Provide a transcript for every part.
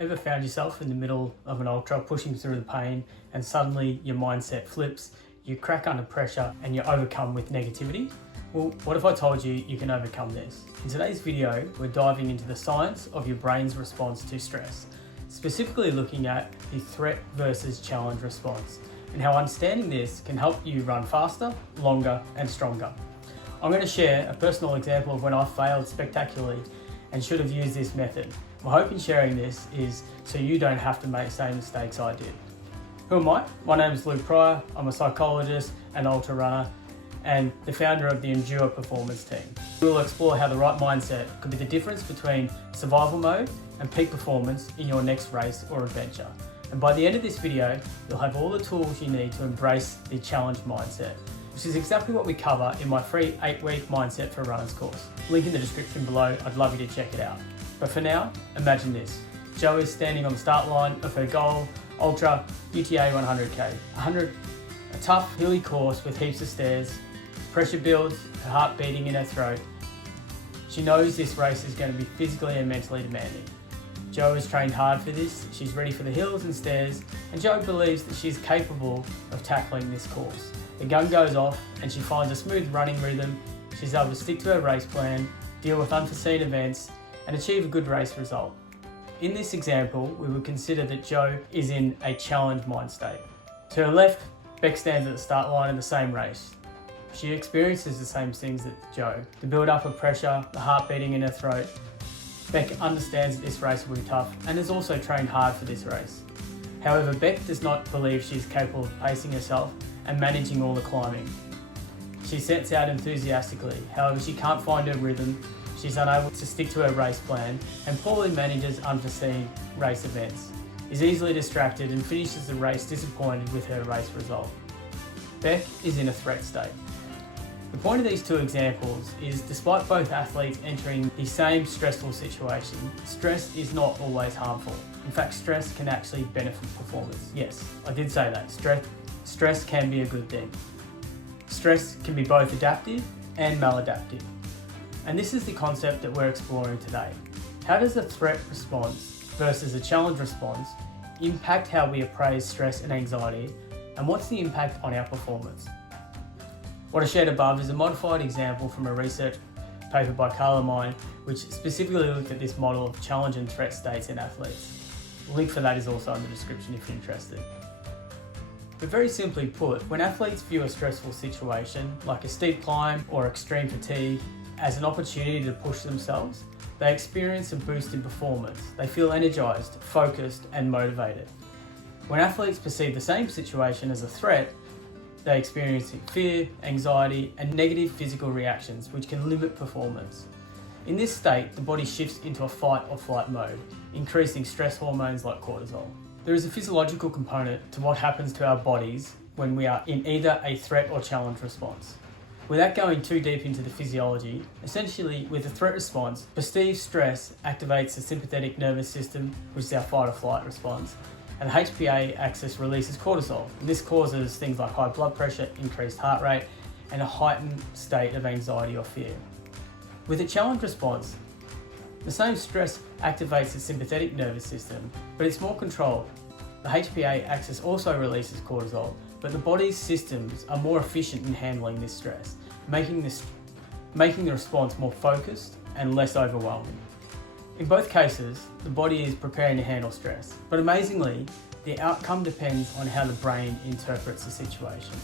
Ever found yourself in the middle of an ultra, pushing through the pain, and suddenly your mindset flips, you crack under pressure and you're overcome with negativity? Well, what if I told you you can overcome this? In today's video, we're diving into the science of your brain's response to stress, specifically looking at the threat versus challenge response, and how understanding this can help you run faster, longer, and stronger. I'm going to share a personal example of when I failed spectacularly and should have used this method. My hope in sharing this is so you don't have to make the same mistakes I did. Who am I? My name is Luke Pryor. I'm a psychologist and ultra runner and the founder of the Endure Performance team. We will explore how the right mindset could be the difference between survival mode and peak performance in your next race or adventure. And by the end of this video, you'll have all the tools you need to embrace the challenge mindset, which is exactly what we cover in my free 8-week Mindset for Runners course. Link in the description below. I'd love you to check it out. But for now, imagine this. Jo is standing on the start line of her goal, Ultra UTA 100k. A tough, hilly course with heaps of stairs. Pressure builds, her heart beating in her throat. She knows this race is going to be physically and mentally demanding. Jo has trained hard for this, she's ready for the hills and stairs, and Jo believes that she's capable of tackling this course. The gun goes off and she finds a smooth running rhythm. She's able to stick to her race plan, deal with unforeseen events, and achieve a good race result. In this example, we would consider that Jo is in a challenge mind state. To her left, Beck stands at the start line in the same race. She experiences the same things that Jo. The build-up of pressure, the heart beating in her throat. Beck understands that this race will be tough and has also trained hard for this race. However, Beck does not believe she is capable of pacing herself and managing all the climbing. She sets out enthusiastically, however she can't find her rhythm. She's unable to stick to her race plan and poorly manages unforeseen race events, is easily distracted and finishes the race disappointed with her race result. Beck is in a threat state. The point of these two examples is, despite both athletes entering the same stressful situation, stress is not always harmful. In fact, stress can actually benefit performance. Yes, I did say that. Stress can be a good thing. Stress can be both adaptive and maladaptive. And this is the concept that we're exploring today. How does a threat response versus a challenge response impact how we appraise stress and anxiety, and what's the impact on our performance? What I shared above is a modified example from a research paper by Carla Mine, which specifically looked at this model of challenge and threat states in athletes. The link for that is also in the description if you're interested. But very simply put, when athletes view a stressful situation, like a steep climb or extreme fatigue, as an opportunity to push themselves, they experience a boost in performance. They feel energized, focused, and motivated. When athletes perceive the same situation as a threat, they experience fear, anxiety, and negative physical reactions, which can limit performance. In this state, the body shifts into a fight or flight mode, increasing stress hormones like cortisol. There is a physiological component to what happens to our bodies when we are in either a threat or challenge response. Without going too deep into the physiology, essentially with a threat response, perceived stress activates the sympathetic nervous system, which is our fight or flight response, and the HPA axis releases cortisol. And this causes things like high blood pressure, increased heart rate, and a heightened state of anxiety or fear. With a challenge response, the same stress activates the sympathetic nervous system, but it's more controlled. The HPA axis also releases cortisol, but the body's systems are more efficient in handling this stress, making the response more focused and less overwhelming. In both cases, the body is preparing to handle stress, but amazingly, the outcome depends on how the brain interprets the situation.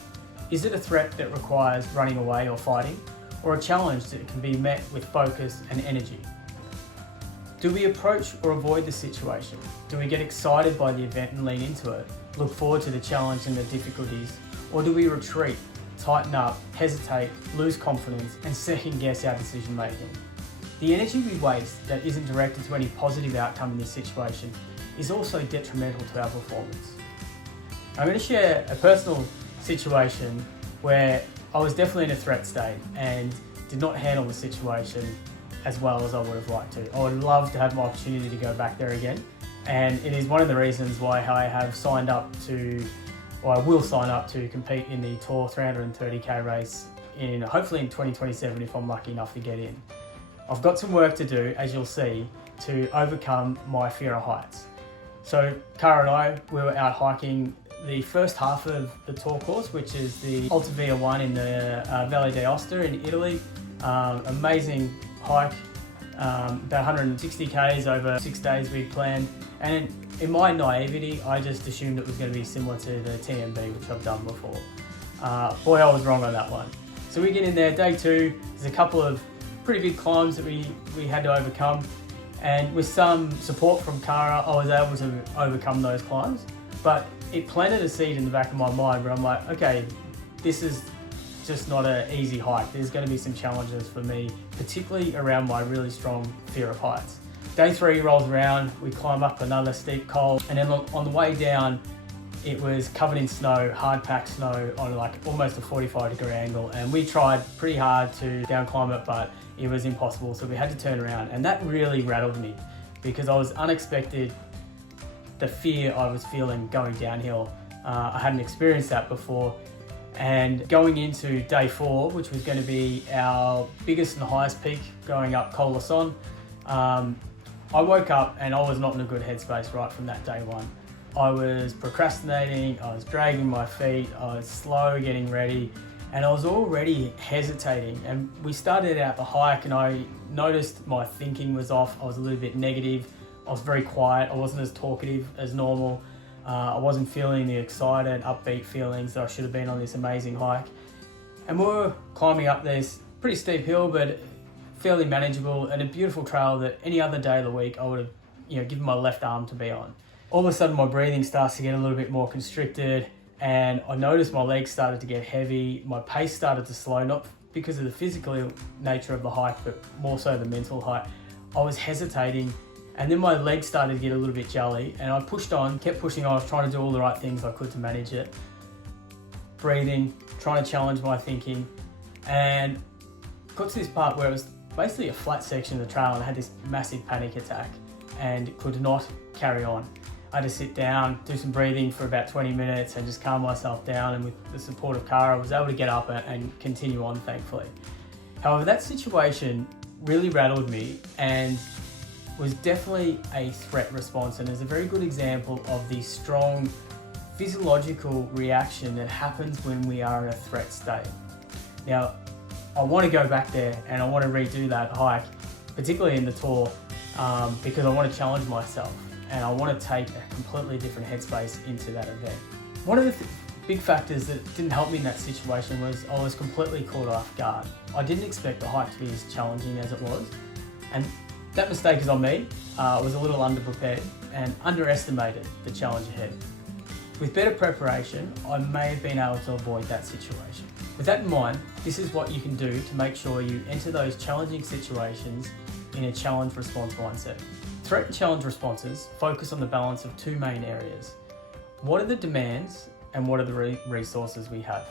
Is it a threat that requires running away or fighting, or a challenge that can be met with focus and energy? Do we approach or avoid the situation? Do we get excited by the event and lean into it, look forward to the challenge and the difficulties, or do we retreat, tighten up, hesitate, lose confidence, and second guess our decision making? The energy we waste that isn't directed to any positive outcome in this situation is also detrimental to our performance. I'm going to share a personal situation where I was definitely in a threat state and did not handle the situation as well as I would have liked to. I would love to have my opportunity to go back there again, and it is one of the reasons why I have signed up to, or I will sign up to compete in the Tour 330k race hopefully in 2027 if I'm lucky enough to get in. I've got some work to do, as you'll see, to overcome my fear of heights. So Cara and I, we were out hiking the first half of the tour course, which is the Alta Via 1 in the Valle d'Aosta in Italy. Amazing hike, about 160 k's over 6 days we'd planned. And in my naivety, I just assumed it was going to be similar to the TMB, which I've done before. Boy, I was wrong on that one. So we get in there, day 2, there's a couple of pretty big climbs that we had to overcome. And with some support from Cara, I was able to overcome those climbs. But it planted a seed in the back of my mind where I'm like, okay, this is just not an easy hike. There's going to be some challenges for me, particularly around my really strong fear of heights. Day 3 rolls around, we climb up another steep col, and then on the way down, it was covered in snow, hard packed snow on like almost a 45-degree angle, and we tried pretty hard to down climb it, but it was impossible, so we had to turn around, and that really rattled me because I was unexpected. The fear I was feeling going downhill, I hadn't experienced that before. And going into day 4, which was going to be our biggest and highest peak going up Col La Son, I woke up and I was not in a good headspace right from that day 1. I was procrastinating, I was dragging my feet, I was slow getting ready, and I was already hesitating. And we started out the hike and I noticed my thinking was off. I was a little bit negative. I was very quiet. I wasn't as talkative as normal. I wasn't feeling the excited, upbeat feelings that I should have been on this amazing hike. And we were climbing up this pretty steep hill, but fairly manageable, and a beautiful trail that any other day of the week I would have, given my left arm to be on. All of a sudden, my breathing starts to get a little bit more constricted, and I noticed my legs started to get heavy. My pace started to slow, not because of the physical nature of the hike, but more so the mental hike. I was hesitating. And then my legs started to get a little bit jelly, and I pushed on, kept pushing on. I was trying to do all the right things I could to manage it. Breathing, trying to challenge my thinking, and got to this part where it was basically a flat section of the trail, and I had this massive panic attack and could not carry on. I had to sit down, do some breathing for about 20 minutes and just calm myself down, and with the support of Cara, I was able to get up and continue on, thankfully. However, that situation really rattled me and was definitely a threat response, and is a very good example of the strong physiological reaction that happens when we are in a threat state. Now, I want to go back there and I want to redo that hike, particularly in the tour, because I want to challenge myself and I want to take a completely different headspace into that event. One of the big factors that didn't help me in that situation was I was completely caught off guard. I didn't expect the hike to be as challenging as it was, and that mistake is on me. I was a little underprepared and underestimated the challenge ahead. With better preparation, I may have been able to avoid that situation. With that in mind, this is what you can do to make sure you enter those challenging situations in a challenge response mindset. Threat and challenge responses focus on the balance of 2 main areas. What are the demands and what are the resources we have?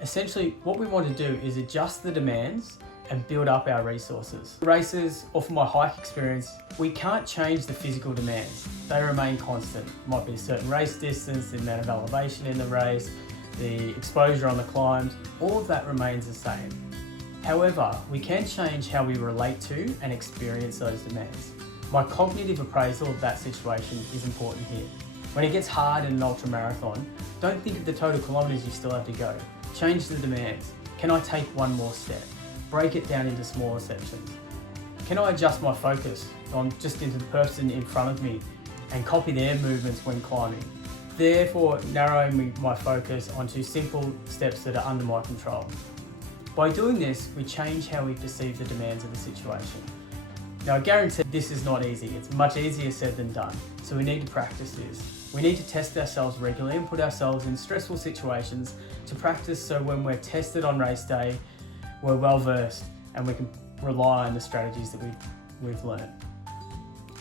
Essentially, what we want to do is adjust the demands and build up our resources. Races, or from my hike experience, we can't change the physical demands. They remain constant. It might be a certain race distance, the amount of elevation in the race, the exposure on the climbs, all of that remains the same. However, we can change how we relate to and experience those demands. My cognitive appraisal of that situation is important here. When it gets hard in an ultra marathon, don't think of the total kilometers you still have to go. Change the demands. Can I take one more step? Break it down into smaller sections. Can I adjust my focus on just into the person in front of me and copy their movements when climbing? Therefore, narrowing my focus onto simple steps that are under my control. By doing this, we change how we perceive the demands of the situation. Now, I guarantee this is not easy. It's much easier said than done. So we need to practice this. We need to test ourselves regularly and put ourselves in stressful situations to practice, so when we're tested on race day, we're well versed and we can rely on the strategies that we've learned.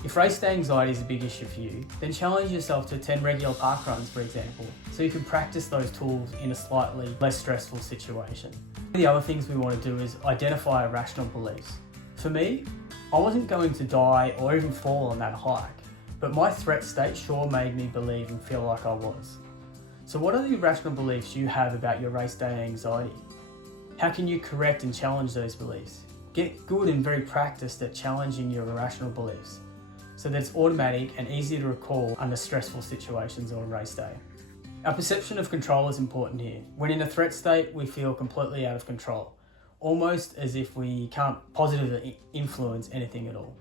If race day anxiety is a big issue for you, then challenge yourself to 10 regular park runs, for example, so you can practice those tools in a slightly less stressful situation. The other things we want to do is identify irrational beliefs. For me, I wasn't going to die or even fall on that hike, but my threat state sure made me believe and feel like I was. So what are the irrational beliefs you have about your race day anxiety? How can you correct and challenge those beliefs? Get good and very practiced at challenging your irrational beliefs. so that it's automatic and easy to recall under stressful situations or a race day. Our perception of control is important here. When in a threat state, we feel completely out of control, almost as if we can't positively influence anything at all.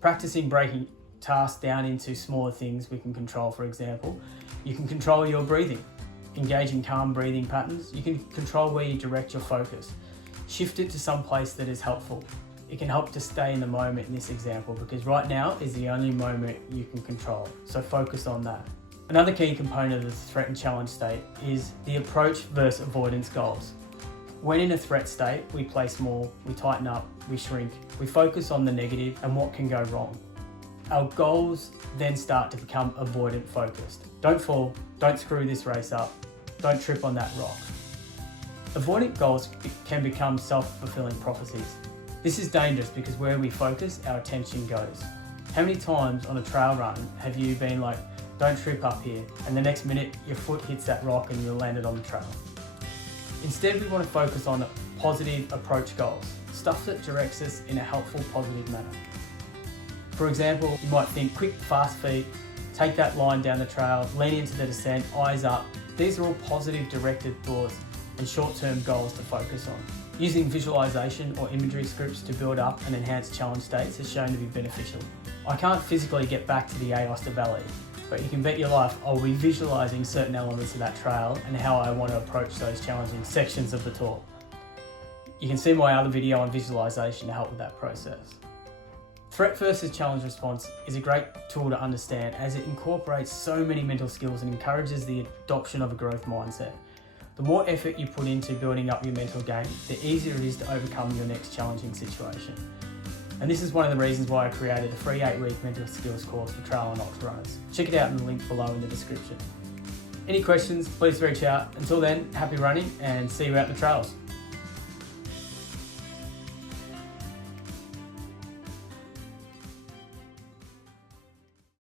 Practicing breaking tasks down into smaller things we can control, for example, you can control your breathing. Engage in calm breathing patterns. You can control where you direct your focus. Shift it to some place that is helpful. It can help to stay in the moment in this example, because right now is the only moment you can control, so focus on that. Another key component of the threat and challenge state is the approach versus avoidance goals. When in a threat state, we play small, we tighten up, we shrink, we focus on the negative and what can go wrong. Our goals then start to become avoidant focused. Don't fall, don't screw this race up, don't trip on that rock. Avoidant goals can become self-fulfilling prophecies. This is dangerous because where we focus, our attention goes. How many times on a trail run have you been like, don't trip up here, and the next minute your foot hits that rock and you're landed on the trail? Instead, we want to focus on positive approach goals, stuff that directs us in a helpful, positive manner. For example, you might think quick, fast feet, take that line down the trail, lean into the descent, eyes up. These are all positive directed thoughts and short-term goals to focus on. Using visualization or imagery scripts to build up and enhance challenge states has shown to be beneficial. I can't physically get back to the Aosta Valley, but you can bet your life I'll be visualizing certain elements of that trail and how I want to approach those challenging sections of the tour. You can see my other video on visualization to help with that process. Threat versus challenge response is a great tool to understand, as it incorporates so many mental skills and encourages the adoption of a growth mindset. The more effort you put into building up your mental game, the easier it is to overcome your next challenging situation. And this is one of the reasons why I created a free 8-week mental skills course for trail and ultra runners. Check it out in the link below in the description. Any questions, please reach out. Until then, happy running and see you out the trails.